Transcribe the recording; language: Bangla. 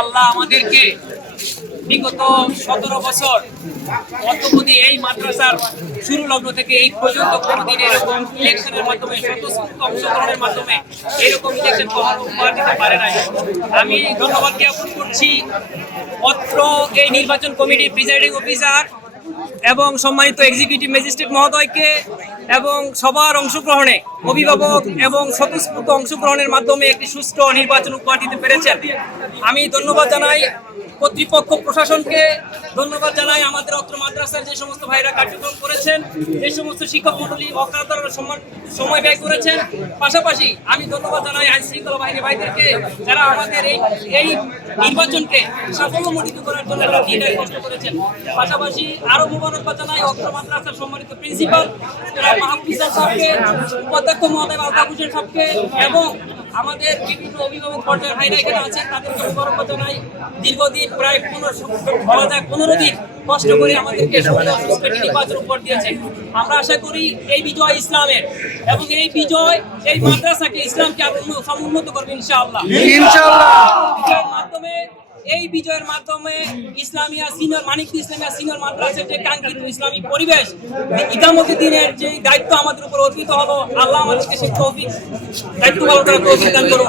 আল্লাহ আমাদেরকে বিগত 17 বছর অদ্যবধি এই মাদ্রাসার শুরু লগ্ন থেকে এই পর্যন্ত কোনোদিন এরকম ইলেকশনের মাধ্যমে স্বতঃস্ফূর্ত অংশগ্রহণের মাধ্যমে এরকম ইলেকশন কখনো উপহার দিতে পারে নাই। আমি ধন্যবাদ জ্ঞাপন করছি অত্র এই নির্বাচন কমিটির প্রিজাইডিং অফিসার এবং সম্মানিত এক্সিকিউটিভ ম্যাজিস্ট্রেট মহোদয়কে এবং সবার অংশগ্রহণে অভিভাবক এবং স্বতঃস্ফূর্ত অংশগ্রহণের মাধ্যমে একটি সুষ্ঠু নির্বাচন উপহার দিতে পেরেছেন। আমি ধন্যবাদ জানাই কর্তৃপক্ষ প্রশাসনকে, ধন্যবাদ জানাই আমাদের অত্র মাদ্রাসার যে সমস্ত ভাইরা কার্যক্রম করেছেন, যে সমস্ত শিক্ষক মন্ডলী অকাতর সময় ব্যয় করেছেন। পাশাপাশি আমি ধন্যবাদ জানাই আইন শৃঙ্খলা বাহিনী ভাইদেরকে, যারা আমাদের এই নির্বাচনকে সাফল্যমণ্ডিত করার জন্য কষ্ট করেছেন। পাশাপাশি আরো মোবারকবাদ জানাই অত্র মাদ্রাসার সম্মানিত প্রিন্সিপাল মাহফুজ সাহেবকে, উপাধ্যক্ষ মহোদয় আলতাফ হোসেন সাহেবকে এবং আমাদের বিভিন্ন অভিভাবক পর্যায়ের ভাইরা এখানে আছেন, তাদেরকে মোবারকবাদ জানাই। দীর্ঘদিন প্রায় 15 দিন কষ্ট করে আমাদেরকে নির্বাচন উপহার দিয়েছে। আমরা আশা করি এই বিজয় ইসলামের এবং এই বিজয় এই মাদ্রাসাকে ইসলামকে আরো সমুন্নত করবে ইনশাআল্লাহ। এই বিজয়ের মাধ্যমে ইসলামিয়া সিনিয়র মানিকপুর ইসলামিয়া সিনিয়র মাদ্রাসার যে কাঙ্ক্ষিত ইসলামী পরিবেশ ইকামতে দিনের যে দায়িত্ব আমাদের উপর অর্পিত হলো, আল্লাহ আমাদেরকে সেই দায়িত্ব পালন করার তৌফিক দান করুন।